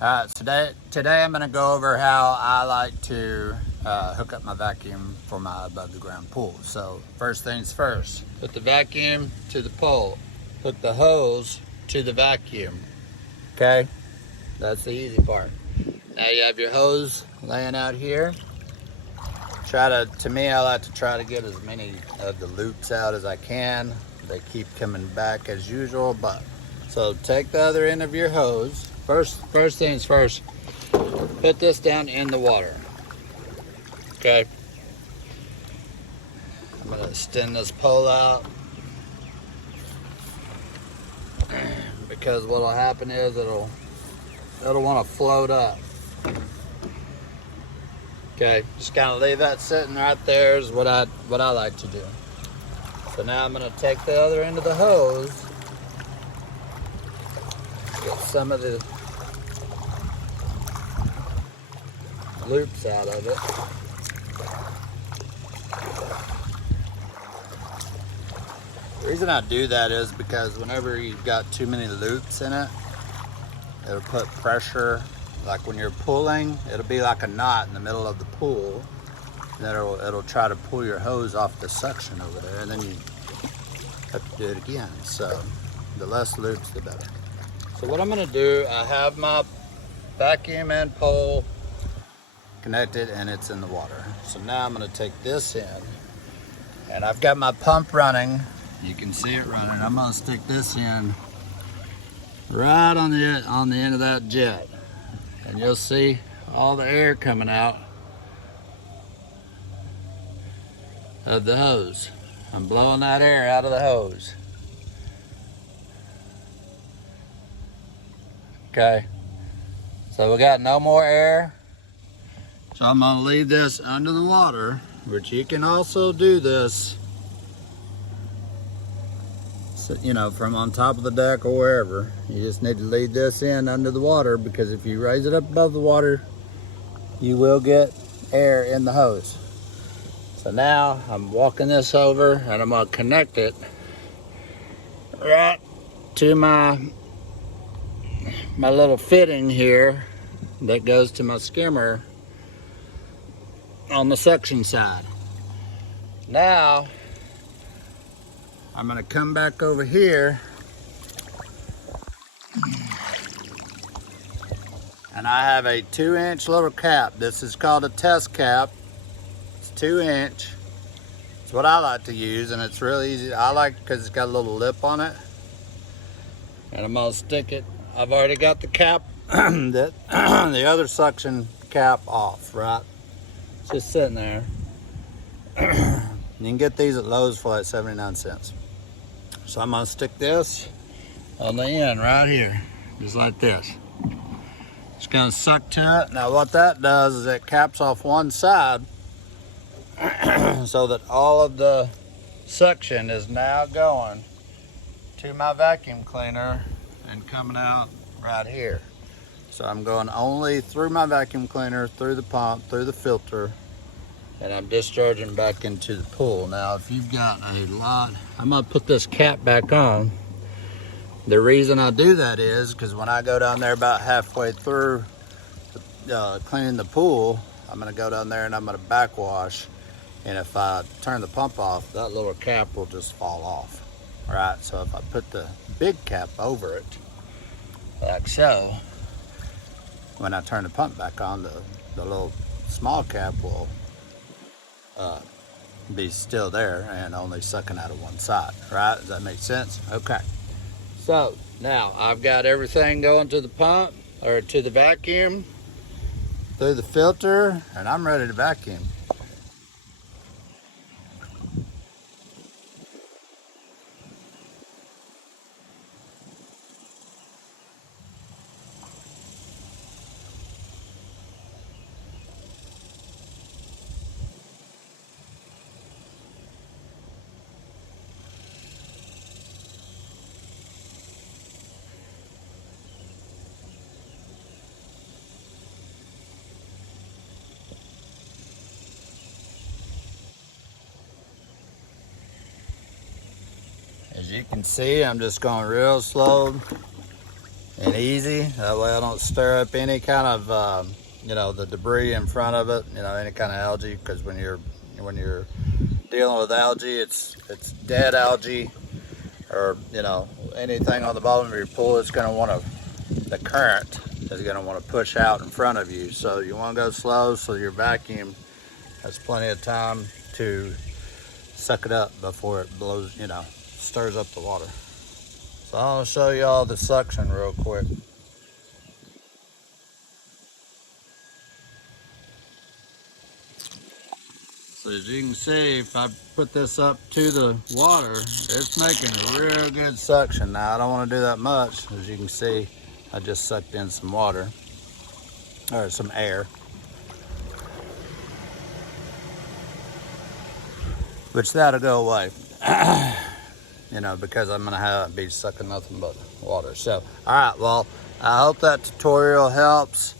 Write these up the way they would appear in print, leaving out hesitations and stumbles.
Today I'm going to go over how I like to hook up my vacuum for my above the ground pool. So first things first, put the vacuum to the pole, hook the hose to the vacuum. Okay, that's the easy part. Now you have your hose laying out here. To me, I like to try to get as many of the loops out as I can. They keep coming back as usual, but so take the other end of your hose. First things first, put this down in the water. Okay. I'm gonna extend this pole out because what'll happen is it'll want to float up. Okay, just kind of leave that sitting right there is what I like to do. So now I'm gonna take the other end of the hose, get some of the loops out of it. The reason I do that is because whenever you've got too many loops in it, it'll put pressure. Like when you're pulling, it'll be like a knot in the middle of the pool, and it'll try to pull your hose off the suction over there, and then you have to do it again. So the less loops, the better. So what I'm gonna do, I have my vacuum and pole connected and it's in the water. So now I'm gonna take this in, and I've got my pump running. You can see it running. I'm gonna stick this in right on the end of that jet, and you'll see all the air coming out of the hose. I'm blowing that air out of the hose. Okay, so we got no more air. So I'm gonna leave this under the water, but you can also do this, you know, from on top of the deck or wherever. You just need to leave this in under the water, because if you raise it up above the water, you will get air in the hose. So now I'm walking this over and I'm gonna connect it right to my little fitting here that goes to my skimmer on the suction side. Now I'm gonna come back over here, and I have a 2-inch little cap. This is called a test cap. It's 2-inch. It's what I like to use, and it's really easy. I like it because it's got a little lip on it. And I'm gonna stick it. I've already got the cap, the other suction cap off, right? It's just sitting there. You can get these at Lowe's for like 79 cents. So I'm gonna stick this on the end right here, just like this. It's gonna suck to it. Now what that does is it caps off one side so that all of the suction is now going to my vacuum cleaner and coming out right here. So I'm going only through my vacuum cleaner, through the pump, through the filter, and I'm discharging back into the pool. Now, if you've got a lot, I'm gonna put this cap back on. The reason I do that is because when I go down there about halfway through cleaning the pool, I'm gonna go down there and I'm gonna backwash. And if I turn the pump off, that little cap will just fall off, right? So if I put the big cap over it, like so, when I turn the pump back on, the little small cap will be still there and only sucking out of one side, right? Does that make sense? Okay. So now I've got everything going to the pump, or to the vacuum, through the filter, and I'm ready to vacuum. As you can see, I'm just going real slow and easy. That way I don't stir up any kind of, you know, the debris in front of it, you know, any kind of algae, because when you're dealing with algae, it's dead algae, or, you know, anything on the bottom of your pool, it's going to want to, the current is going to want to push out in front of you. So you want to go slow so your vacuum has plenty of time to suck it up before it blows, you know, stirs up the water. So I'll show you all the suction real quick. So as you can see, if I put this up to the water, it's making a real good suction. Now I don't want to do that much. As you can see, I just sucked in some water, or some air, which that'll go away. You know, because I'm gonna be sucking nothing but water. So, all right, well, I hope that tutorial helps.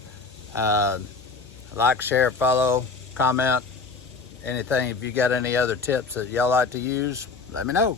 Like, share, follow, comment, anything. If you got any other tips that y'all like to use, let me know.